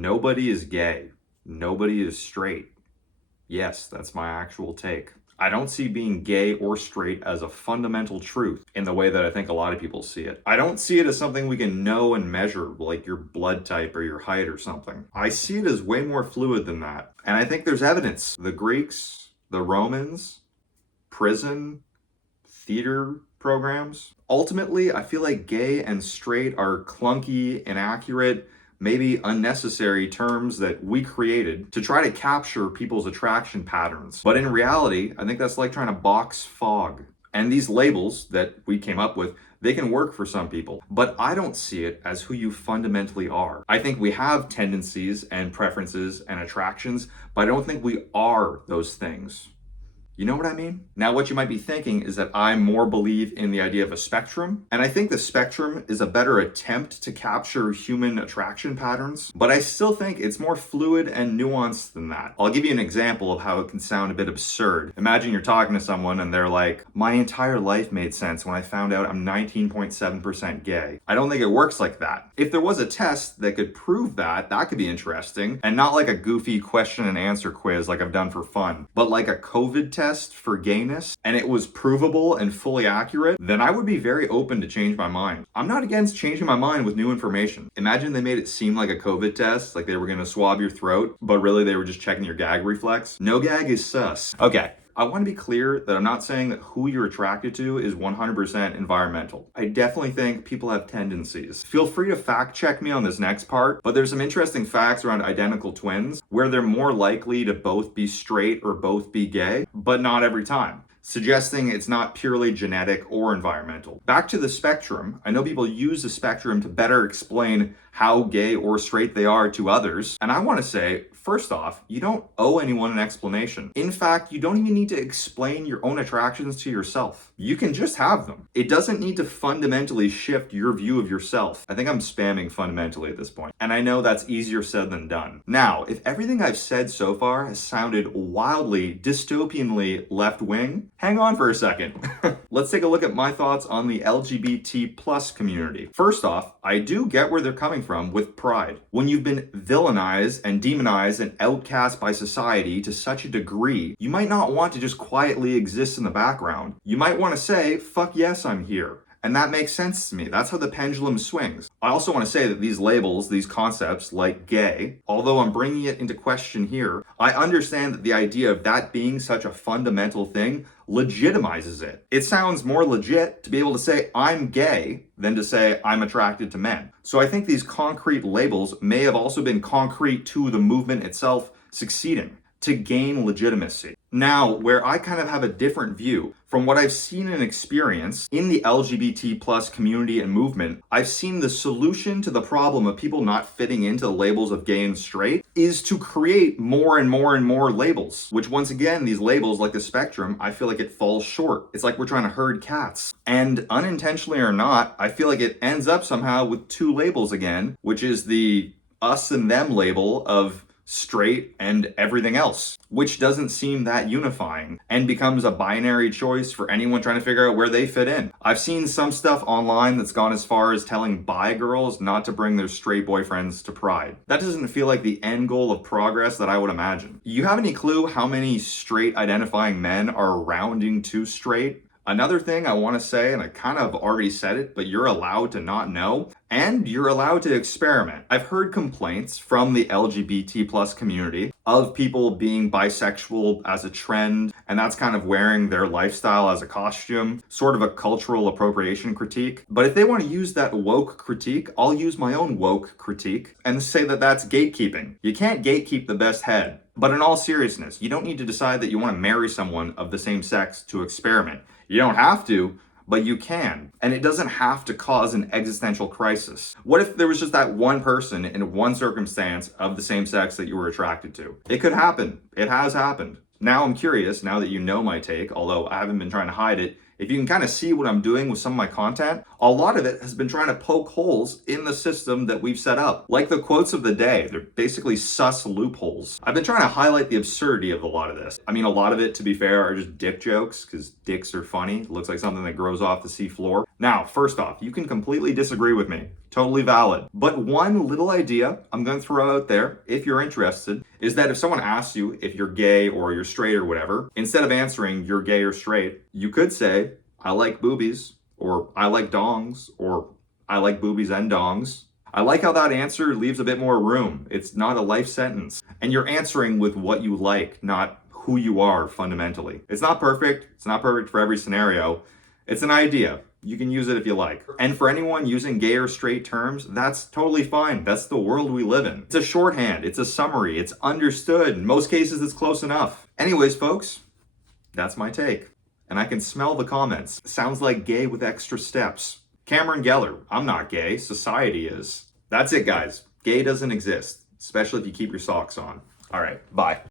Nobody is gay. Nobody is straight. Yes, that's my actual take. I don't see being gay or straight as a fundamental truth in the way that I think a lot of people see it. I don't see it as something we can know and measure, like your blood type or your height or something. I see it as way more fluid than that. And I think there's evidence. The Greeks, the Romans, prison, theater programs. Ultimately, I feel like gay and straight are clunky, inaccurate, maybe unnecessary terms that we created to try to capture people's attraction patterns. But in reality, I think that's like trying to box fog. And these labels that we came up with, they can work for some people, but I don't see it as who you fundamentally are. I think we have tendencies and preferences and attractions, but I don't think we are those things. You know what I mean? Now, what you might be thinking is that I more believe in the idea of a spectrum, and I think the spectrum is a better attempt to capture human attraction patterns, but I still think it's more fluid and nuanced than that. I'll give you an example of how it can sound a bit absurd. Imagine you're talking to someone and they're like, my entire life made sense when I found out I'm 19.7% gay. I don't think it works like that. If there was a test that could prove that, that could be interesting, and not like a goofy question and answer quiz like I've done for fun, but like a COVID test for gayness, and it was provable and fully accurate, then I would be very open to change my mind. I'm not against changing my mind with new information. Imagine they made it seem like a COVID test, like they were gonna swab your throat, but really they were just checking your gag reflex. No gag is sus. Okay. I want to be clear that I'm not saying that who you're attracted to is 100% environmental. I definitely think people have tendencies. Feel free to fact check me on this next part, but there's some interesting facts around identical twins where they're more likely to both be straight or both be gay, but not every time, suggesting it's not purely genetic or environmental. Back to the spectrum, I know people use the spectrum to better explain how gay or straight they are to others, and I want to say, first off, you don't owe anyone an explanation. In fact, you don't even need to explain your own attractions to yourself. You can just have them. It doesn't need to fundamentally shift your view of yourself. I think I'm spamming fundamentally at this point, and I know that's easier said than done. Now, if everything I've said so far has sounded wildly, dystopianly left-wing, hang on for a second. Let's take a look at my thoughts on the LGBT plus community. First off, I do get where they're coming from with pride. When you've been villainized and demonized and outcast by society to such a degree, you might not want to just quietly exist in the background. You might want to say, fuck yes, I'm here. And that makes sense to me. That's how the pendulum swings. I also want to say that these labels, these concepts like gay, although I'm bringing it into question here, I understand that the idea of that being such a fundamental thing legitimizes it. It sounds more legit to be able to say I'm gay than to say I'm attracted to men. So I think these concrete labels may have also been concrete to the movement itself succeeding to gain legitimacy. Now, where I kind of have a different view, from what I've seen and experienced in the LGBT plus community and movement, I've seen the solution to the problem of people not fitting into the labels of gay and straight is to create more and more and more labels, which once again, these labels like the spectrum, I feel like it falls short. It's like we're trying to herd cats. And unintentionally or not, I feel like it ends up somehow with two labels again, which is the us and them label of straight and everything else, which doesn't seem that unifying and becomes a binary choice for anyone trying to figure out where they fit in. I've seen some stuff online that's gone as far as telling bi girls not to bring their straight boyfriends to Pride. That doesn't feel like the end goal of progress that I would imagine. You have any clue how many straight identifying men are rounding to straight? Another thing I want to say, and I kind of already said it, but you're allowed to not know, and you're allowed to experiment. I've heard complaints from the LGBT plus community of people being bisexual as a trend, and that's kind of wearing their lifestyle as a costume, sort of a cultural appropriation critique. But if they want to use that woke critique, I'll use my own woke critique and say that that's gatekeeping. You can't gatekeep the best head. But in all seriousness, you don't need to decide that you want to marry someone of the same sex to experiment. You don't have to, but you can. And it doesn't have to cause an existential crisis. What if there was just that one person in one circumstance of the same sex that you were attracted to? It could happen. It has happened. Now I'm curious, now that you know my take, although I haven't been trying to hide it, if you can kind of see what I'm doing with some of my content, A lot of it has been trying to poke holes in the system that we've set up. Like the quotes of the day, they're basically sus loopholes. I've been trying to highlight the absurdity of a lot of this. I mean, a lot of it, to be fair, are just dick jokes, because dicks are funny. It looks like something that grows off the seafloor. Now, first off, you can completely disagree with me. Totally valid. But one little idea I'm going to throw out there, if you're interested, is that if someone asks you if you're gay or you're straight or whatever, instead of answering you're gay or straight, you could say, I like boobies, or I like dongs, or I like boobies and dongs. I like how that answer leaves a bit more room. It's not a life sentence. And you're answering with what you like, not who you are fundamentally. It's not perfect. It's not perfect for every scenario. It's an idea. You can use it if you like. And for anyone using gay or straight terms, that's totally fine. That's the world we live in. It's a shorthand. It's a summary. It's understood. In most cases, it's close enough. Anyways, folks, that's my take. And I can smell the comments. Sounds like gay with extra steps. Cameron Geller, I'm not gay. Society is. That's it, guys. Gay doesn't exist, especially if you keep your socks on. All right, bye.